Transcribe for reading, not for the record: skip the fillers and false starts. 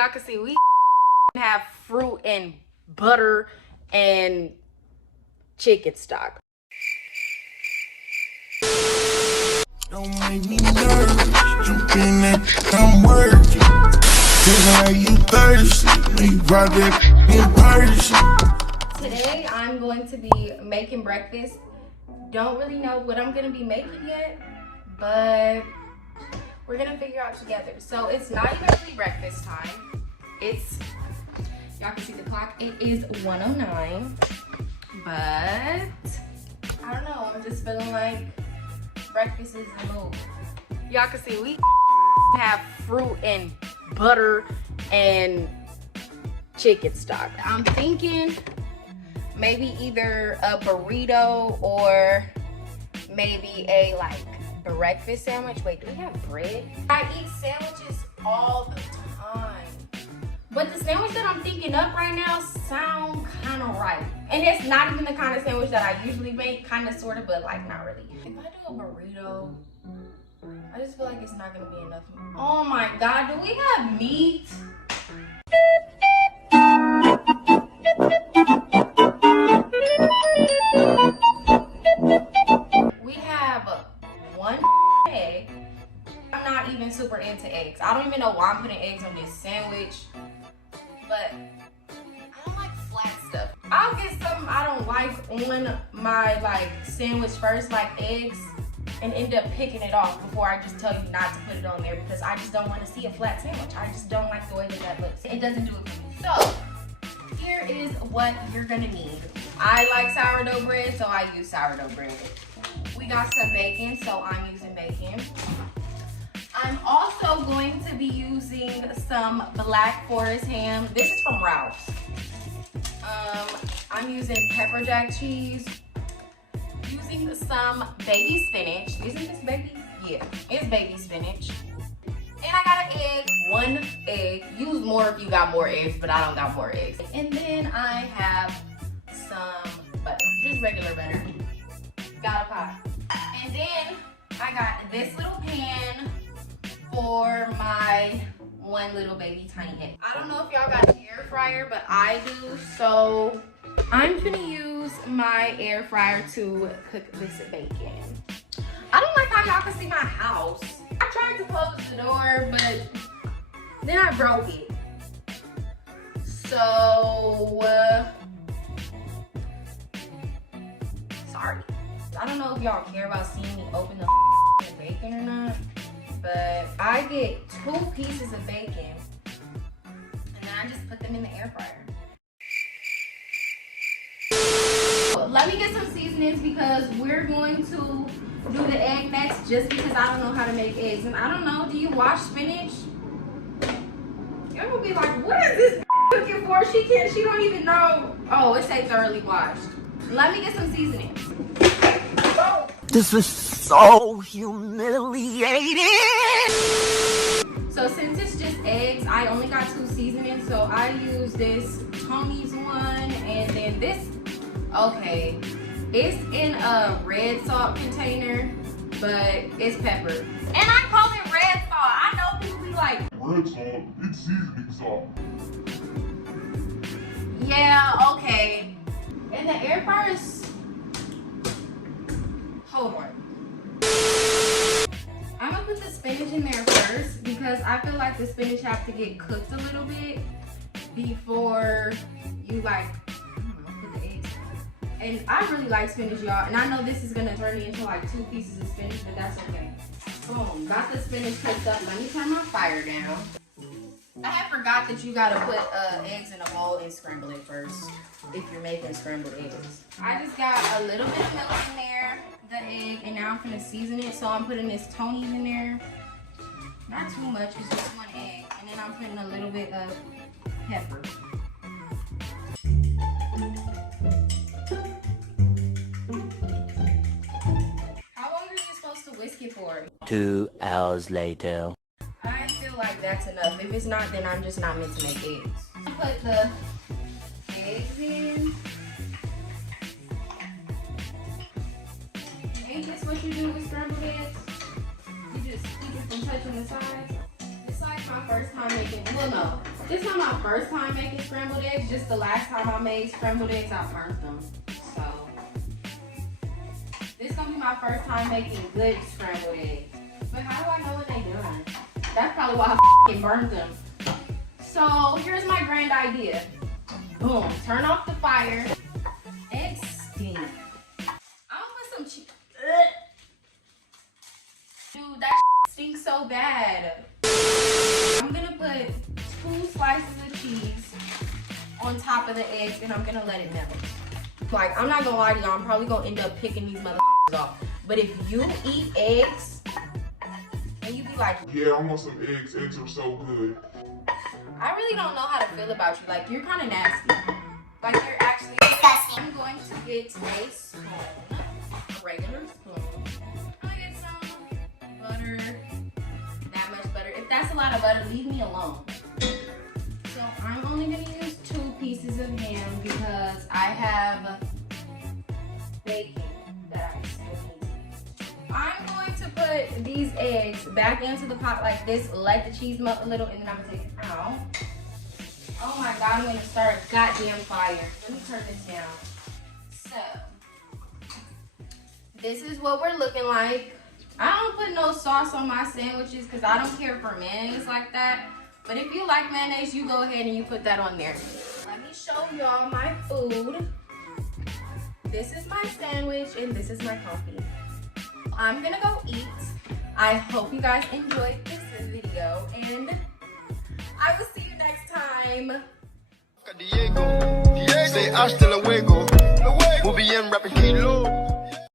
Y'all can see we have fruit and butter and chicken stock. Don't make me nervous, jump in that I'm working. Cause you thirsty, you brought that in person. Today I'm going to be making breakfast. Don't really know what I'm gonna be making yet, but we're gonna figure out together. So it's not even really breakfast time. It's, y'all can see the clock, it is 1:09, but I don't know, I'm just feeling like breakfast is the move. Y'all can see we have fruit and butter and chicken stock. I'm thinking maybe either a burrito or maybe a like breakfast sandwich. Wait, do we have bread? I eat sandwiches all the time, but the sandwich that I'm thinking of right now sound kind of right. And it's not even the kind of sandwich that I usually make, kind of, sort of, but like not really. If I do a burrito, I just feel like it's not gonna be enough. Oh my God, do we have meat? We have one egg. I'm not even super into eggs. I don't even know why I'm putting eggs on this sandwich, but I don't like flat stuff. I'll get something I don't like on my like sandwich first, like eggs, and end up picking it off before I just tell you not to put it on there, because I just don't want to see a flat sandwich. I just don't like the way that looks. It doesn't do it for me. So here is what you're gonna need. I like sourdough bread, so I use sourdough bread. We got some bacon, so I'm using bacon. I'm also going to be using some Black Forest ham. This is from Ralph's. I'm using pepper jack cheese. Using some baby spinach. Isn't this baby? Yeah, it's baby spinach. And I got an egg, one egg. Use more if you got more eggs, but I don't got more eggs. And then I have some butter, just regular butter. Got a pot. And then I got this little pan for my one little baby tiny egg. I don't know if y'all got an air fryer, but I do. So I'm gonna use my air fryer to cook this bacon. I don't like how y'all can see my house. I tried to close the door, but then I broke it. So, sorry. I don't know if y'all care about seeing me open the bacon or not, but I get 2 pieces of bacon and then I just put them in the air fryer. Let me get some seasonings because we're going to do the egg next, just because I don't know how to make eggs. And I don't know, do you wash spinach? You're gonna be like, what is this cooking for? She don't even know. Oh, it says thoroughly washed. Let me get some seasonings. Oh. This is so humiliating. So since it's just eggs, I only got 2 seasonings. So I use this Tony's one, and then this, okay, it's in a red salt container, but it's pepper. And I call it red salt. I know people be like, red salt, it's seasoning salt. yeah, okay. And the air fryer is, hold on. I'm gonna put the spinach in there first because I feel like the spinach have to get cooked a little bit before you like, I don't know, put the eggs in. And I really like spinach, y'all. And I know this is gonna turn me into like 2 pieces of spinach, but that's okay. Boom, got the spinach cooked up. Let me turn my fire down. I had forgot that you gotta put eggs in a bowl and scramble it first if you're making scrambled eggs. I just got a little bit of milk in there, the egg, and now I'm gonna season it. So I'm putting this Tony's in there. Not too much, it's just 1 egg. And then I'm putting a little bit of pepper. How long are you supposed to whisk it for? 2 hours later. I feel like that's enough. If it's not, then I'm just not meant to make eggs. I put the eggs in. Ain't this what you do with scrambled eggs? You just keep it from touching the sides. This side like my first time making, well no, this is not my first time making scrambled eggs, just the last time I made scrambled eggs, I burnt them. So, this is gonna be my first time making good scrambled eggs. But how do I know when they done? That's probably why I f***ing burnt them. So, here's my grand idea. Boom, turn off the fire. Eggs stink. I'm gonna put some cheese. Dude, that stinks so bad. I'm gonna put 2 slices of cheese on top of the eggs and I'm gonna let it melt. Like, I'm not gonna lie to y'all, I'm probably gonna end up picking these motherfuckers off. But if you eat eggs and you be like, Yeah, I want some eggs. Eggs are so good. I really don't know how to feel about you. Like, you're kind of nasty. Like, you're actually disgusting. I'm going to get a spoon, a regular spoon. I'm gonna get some butter, that much butter. If that's a lot of butter, leave me alone. So I'm only gonna use 2 pieces of ham because I have bacon that I still need to use. I'm going to put these eggs back into the pot like this, let the cheese melt a little, and then I'm gonna take it out. Oh my God, I'm gonna start a goddamn fire. Let me turn this down. So, this is what we're looking like. I don't put no sauce on my sandwiches because I don't care for mayonnaise like that. But if you like mayonnaise, you go ahead and you put that on there. Let me show y'all my food. This is my sandwich and this is my coffee. I'm gonna go eat. I hope you guys enjoyed this video and I will see you next time. Diego, say hasta luego. Muy bien, rapping kilo.